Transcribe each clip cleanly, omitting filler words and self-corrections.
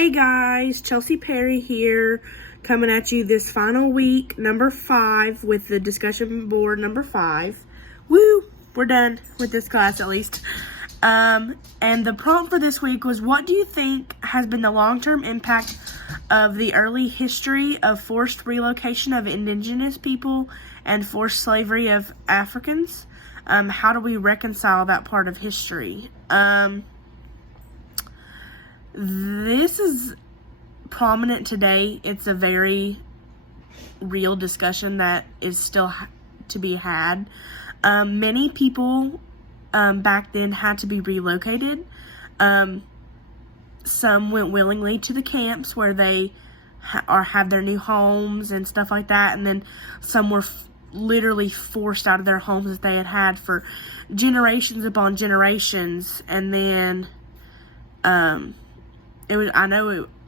Hey guys, Chelsea Perry here, coming at you this final week, number 5, with the discussion board number 5. Woo! We're done with this class at least. And the prompt for this week was, what do you think has been the long-term impact of the early history of forced relocation of indigenous people and forced slavery of Africans? How do we reconcile that part of history? This is prominent today. It's a very real discussion that is still to be had. Many people back then had to be relocated. Some went willingly to the camps where they have their new homes and stuff like that, and then some were literally forced out of their homes that they had for generations upon generations. And then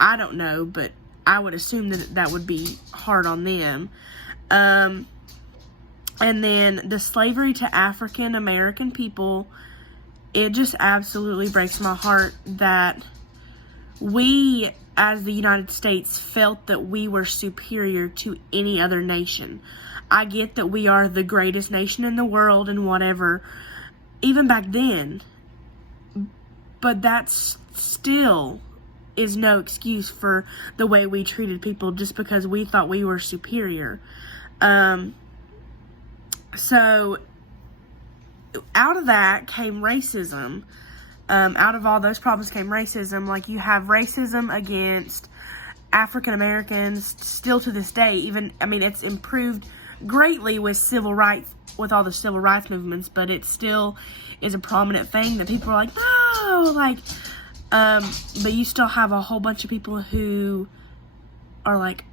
I don't know, but I would assume that would be hard on them. And then the slavery to African American people, it just absolutely breaks my heart that we, as the United States, felt that we were superior to any other nation. I get that we are the greatest nation in the world and whatever, even back then, but that's still is no excuse for the way we treated people just because we thought we were superior. So out of that came racism. Out of all those problems came racism. Like, you have racism against African Americans still to this day. It's improved greatly with civil rights, with all the civil rights movements, but it still is a prominent thing that people are like, no, but you still have a whole bunch of people who are like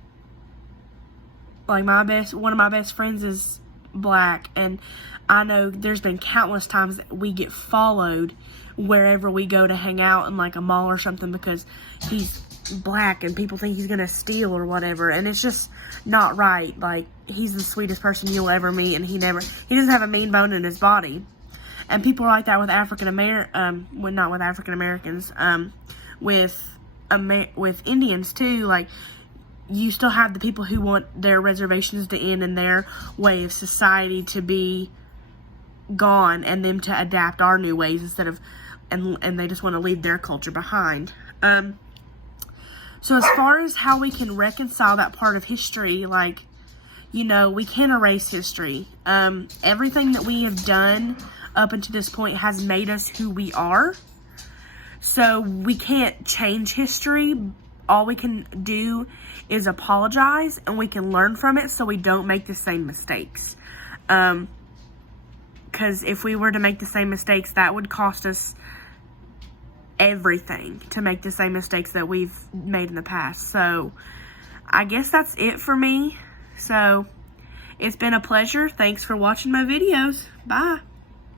one of my best friends is black, and I know there's been countless times that we get followed wherever we go to hang out in like a mall or something because he's black and people think he's gonna steal or whatever, and it's just not right. Like, he's the sweetest person you'll ever meet, and he doesn't have a mean bone in his body. And people are like that with not with African Americans, with Indians too. Like, you still have the people who want their reservations to end and their way of society to be gone, and them to adapt our new ways instead of, and they just want to leave their culture behind. So as far as how we can reconcile that part of history, we can erase history. Everything that we have done up until this point has made us who we are. So we can't change history. All we can do is apologize, and we can learn from it so we don't make the same mistakes. Because if we were to make the same mistakes, that would cost us everything to make the same mistakes that we've made in the past. So I guess that's it for me. So it's been a pleasure. Thanks for watching my videos. Bye.